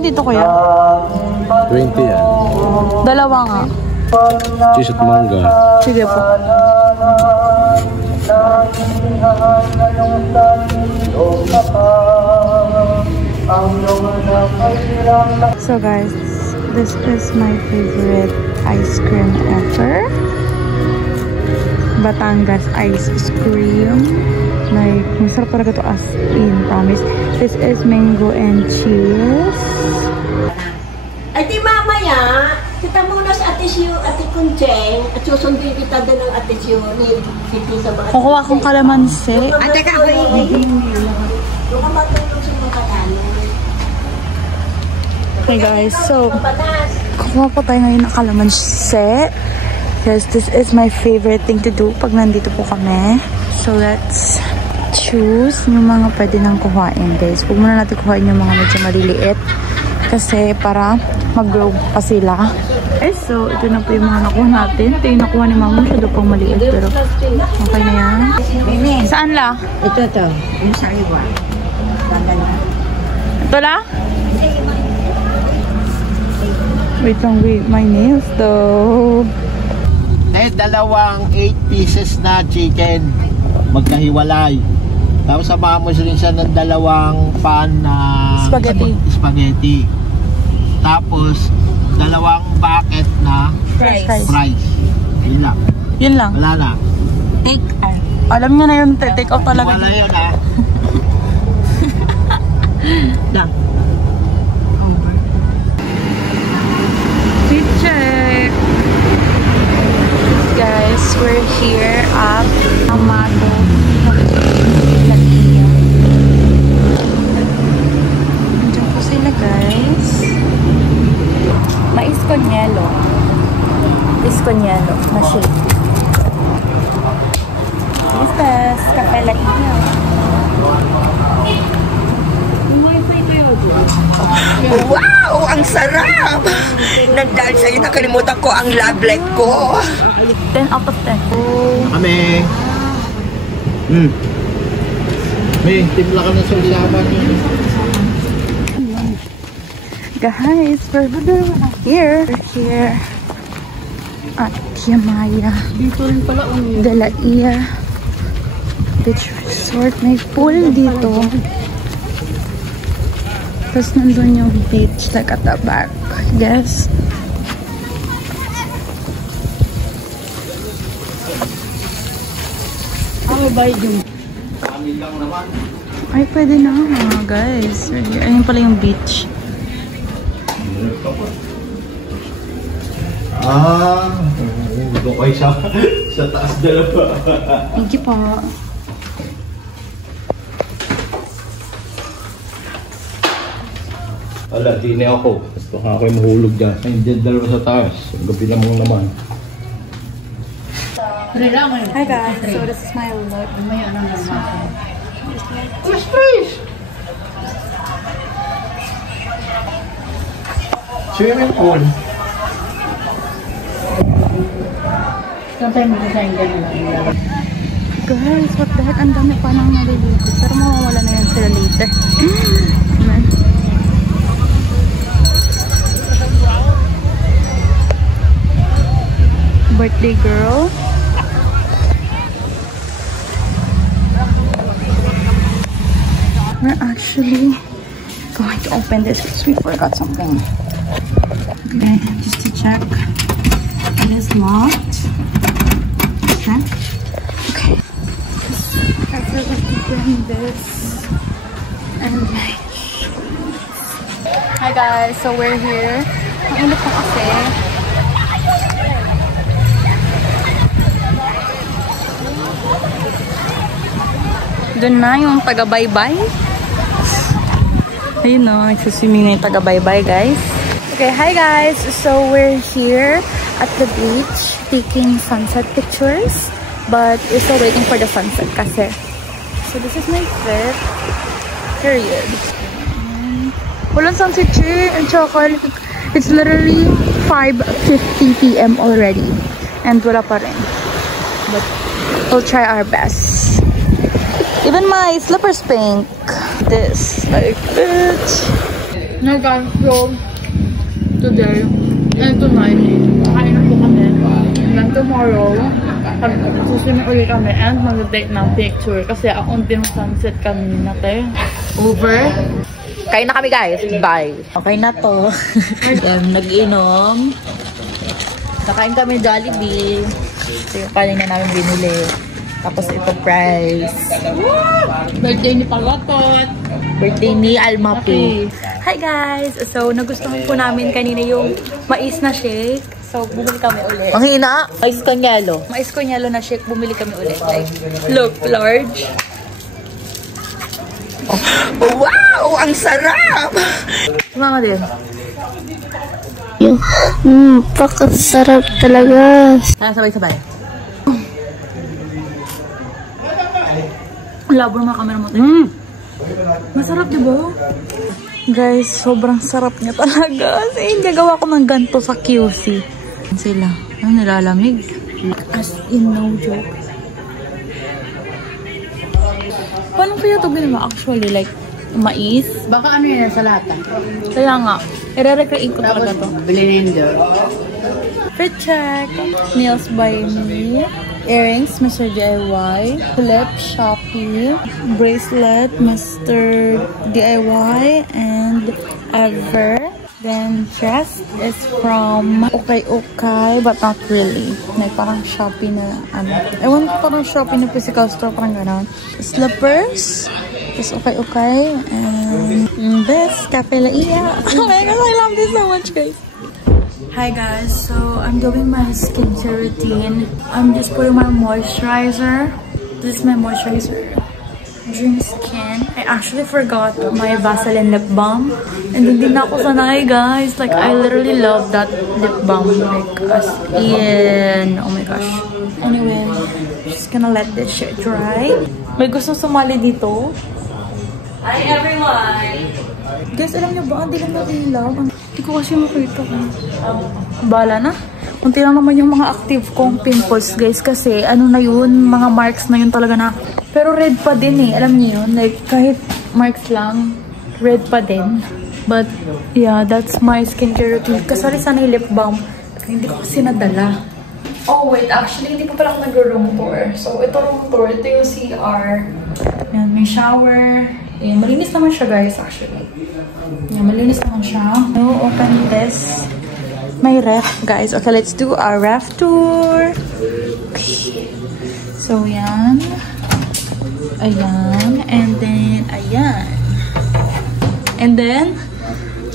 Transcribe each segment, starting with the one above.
ba dito, kuya? 20 yan. Dalawa nga. Cheese at manga. Sige po. So guys, this is my favorite ice cream ever. Batangas ice cream. Like, masarap talaga to as in, promise. This is mango and cheese. Ay, di mamaya, kita muna sa Ate Siu, Ate Kuncheng, at susundin kita din ng Ate Siu ni Titi sa mga... Kukuha akong kalamansi. Ate ka, doon ka matulog sa mga kanan. Okay guys, so kukuha po tayo ngayon ng kalamansi. Yes, this is my favorite thing to do pag nandito po kami. So let's choose yung mga pwede nang kuhain guys. Huwag muna natin kuhain yung mga medyo maliliit kasi para mag-grow pa sila. Okay, so ito na po yung mga nakuha natin. Ito yung nakuha ni mama, siya daw pang maliit pero okay na yan. Saan la? Ito. Yung sa iwa. Ito la? Wait lang, wait. My nails though. Dalawang 8 pieces na chicken magkahiwalay. Tapos samahan mo rin siya ng dalawang pan na spaghetti. Tapos dalawang bucket na fries. Yun lang. Yun lang. Wala na. Take out. Alam niya na yun, take out talaga. Wala yun ha. Lang. Check. Guys, we're here at Amado. Nandiyan po sila guys. Mais con hielo. Mais con hielo na shake. Estas, kape lainyo. Wow! Ang sarap! Nagdahil sa'yo, nakalimutan ko ang love life ko. 10 out of 10. Kami. May timpla ka na sa laban. Guys, we're here. We're here at Yamaya. Dito rin pala Dalaia Beach Resort. May pool dito. Tapos nandun yung beach like at the back. Yes. Ano ba yun? Ay, pwede na guys. Ayun pala yung beach. Doon kayo sa taas dalawa. Thank you po. Wala, di na ako. Basta ka kayo mahulog dyan. Ay, dyan dalawa sa taas. Ang gabi lang mo naman. Hi guys, so this is my look. Swimming pool. Guys, what the heck? Ang dami pa nang naliligo. Pero mawawala na yan sila later. Amen. Birthday girl. We're actually going to open this because we forgot something. Okay, just to check. It is locked. Okay. Okay. I forgot to bring this. And hi guys, so we're here. Ang init po kasi. Doon na yung taga-bye-bye. Ayun no, nagsuswimming na yung taga-bye-bye guys. Okay, hi guys! So we're here at the beach taking sunset pictures. But we're still waiting for the sunset kasi. So this is my fit. Period. Walang sunset and chocolate. It's literally 5:50 p.m. already. And wala pa rin. But we'll try our best. Even my slippers pink. This, like this. No guys, so today and tonight, kakain na po kami. And then tomorrow, susunod ulit kami and mag-take ng picture. Kasi ang unting sunset kanina, te. Over. Kain na kami guys. Bye. Okay na to. Nag-inom. Nakain kami Jollibee. Ito yung kanina namin binili. Tapos ito prize. Birthday ni Palotot. Birthday ni Almapi. Hi guys! So, nagustuhan po namin kanina yung mais na shake. So, bumili kami ulit. Ang hina! Mais konyelo. Mais konyelo na shake, bumili kami ulit. Like, look, large. Oh, wow! Ang sarap! Mama din. Pakasarap talaga. Sabay-sabay. Labo naman camera mo. Masarap, diba? Guys, sobrang sarap niya talaga. Kasi hindi gawa ko ng ganito sa QC. Sila. Ano, nilalamig? As in, no joke. Paano kaya ito ginawa actually? Like, mais? Baka ano yan sa lata? Kaya nga. I-recreate ko talaga to. Blender. Fit check. Nails by me. Earrings, Mr. DIY. Clip, Shopee. Bracelet, Mr. DIY. And Ever. Then dress is from Okay Okay, but not really. Like parang Shopee na ano. Ewan ko parang Shopee na physical store, parang gano'n. Slippers. Is Okay Okay. And this, Cafe Laia. Oh my god, I love this so much, guys. Hi guys, so I'm doing my skincare routine. I'm just putting my moisturizer. This is my moisturizer. Dream Skin. I actually forgot my Vaseline lip balm. And hindi na ako sanay, guys. Like, I literally love that lip balm. Like, as in, oh my gosh. Anyway, just gonna let this shit dry. May gusto sumali dito. Hi everyone! Guys, alam niyo ba, hindi lang nag-ilaw. Hindi ko kasi makita ko. Bala na. Kunti lang naman yung mga active kong pimples, guys. Kasi, ano na yun, mga marks na yun talaga na. Pero red pa din eh. Alam niyo yun? Like, kahit marks lang, red pa din. But, yeah, that's my skincare routine. Kasali sana yung lip balm. Hindi ko kasi nadala. Oh, wait. Actually, hindi pa pala ako nag-room tour. So, ito room tour. Ito yung CR. Yan, may shower. Yan, malinis naman siya, guys, actually. Yan, malinis naman siya. So, open this. May ref, guys. Okay, let's do our ref tour. Okay. So, yan. Ayan. And then, ayan. And then,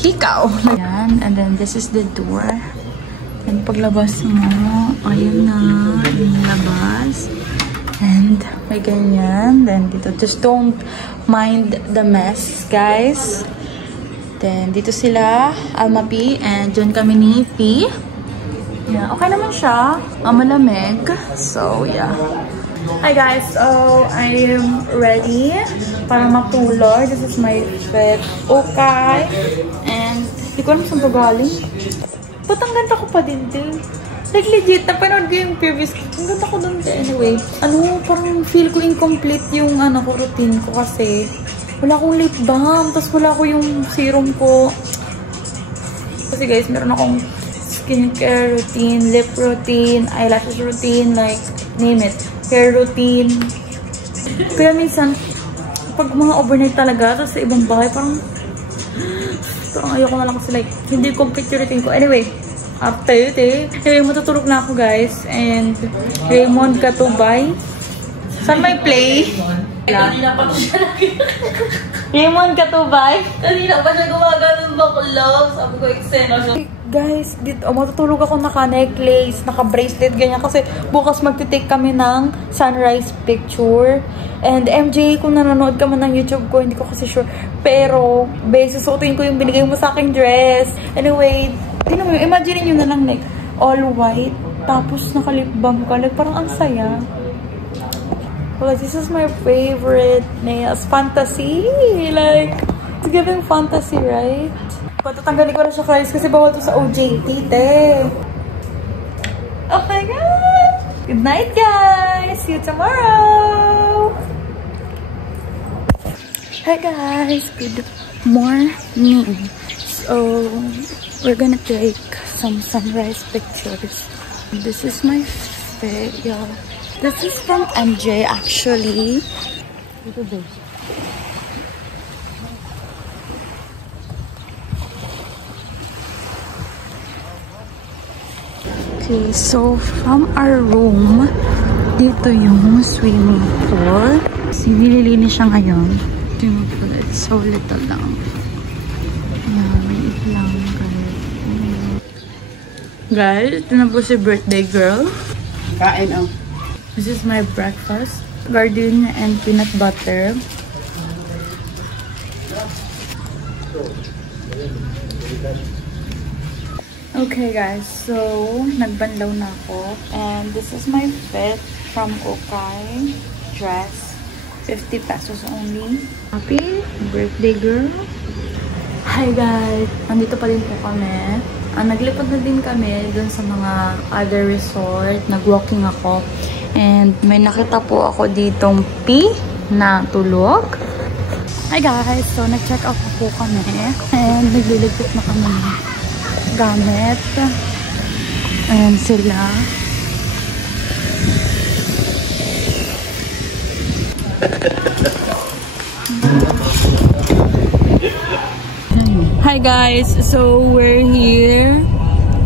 hikaw. Ayan. And then, this is the door. And paglabas mo, ayun na. Yung labas. And, may ganyan. Then, dito, just don't mind the mess, guys. Then, dito sila, Alma P. And dyan kami ni P. Yeah, okay naman siya. Malamig. So, yeah. Hi guys, so I am ready para matulog. This is my fit. Okay. And hindi ko alam saan pa galing. Ba't ang ganda ko pa din din? Like legit, napanood ko yung previous. Ang ganda ko dun din. Anyway, parang feel ko incomplete yung routine ko kasi wala akong lip balm. Tapos wala ko yung serum ko. Kasi guys, meron akong skincare routine, lip routine, eyelashes routine, like name it. Hair routine. Kaya minsan, pag mga overnight talaga, tapos sa ibang bahay, parang ayoko na lang kasi like, hindi complete yung routine ko. Anyway, after it anyway, matutulog na ako guys. And Raymond Katubay. Saan may play? Kanina pa siya Raymond Katubay. Kanina pa siya gumagano ng bakulaw. Sabi ko, eksena siya. Guys, dito, matutulog ako naka-necklace, naka-bracelet, ganyan. Kasi bukas magtitake kami ng sunrise picture. And MJ, kung nanonood ka man ng YouTube ko, hindi ko kasi sure. Pero, susuotin ko yung binigay mo sa aking dress. Anyway, tingnan mo, imagine nyo na lang like, all white. Tapos naka-lip balm ka. Like, parang ang saya. Well, this is my favorite nails. Fantasy. Like, it's giving fantasy, right? Patatanggalin ko na siya guys kasi bawal to sa OJT, te. Oh my god! Good night, guys! See you tomorrow! Hi guys! Good morning. So we're gonna take some sunrise pictures. This is my fit, y'all. This is from MJ actually. Okay, so from our room, dito yung swimming pool. Kasi nililinis siya ngayon. Swimming pool, it's so little lang. Yan, wait lang guys. Guys, ito na po si birthday girl. Kain ang. This is my breakfast. Garden and peanut butter. Okay guys, so nagbanlaw na ako. And this is my fit from Okay dress. 50 pesos only. Happy birthday girl. Hi guys! Nandito pa din po kami. Naglipad na din kami dun sa mga other resort. Nag-walking ako. And may nakita po ako ditong P na tulog. Hi guys! So nag-check out po kami. And nagliligpit na kami gamit. Ayan sila. Hi guys! So we're here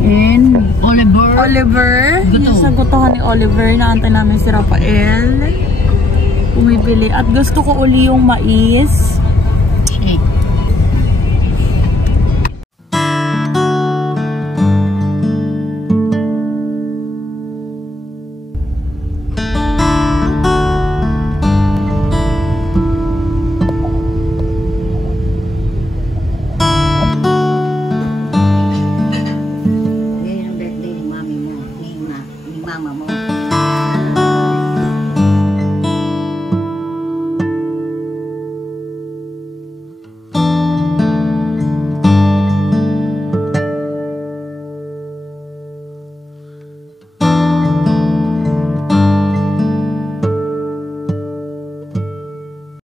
in Oliver. Sa gutuhan ni Oliver. Naantay namin si Rafael. Bumibili. At gusto ko uli yung mais. Shake.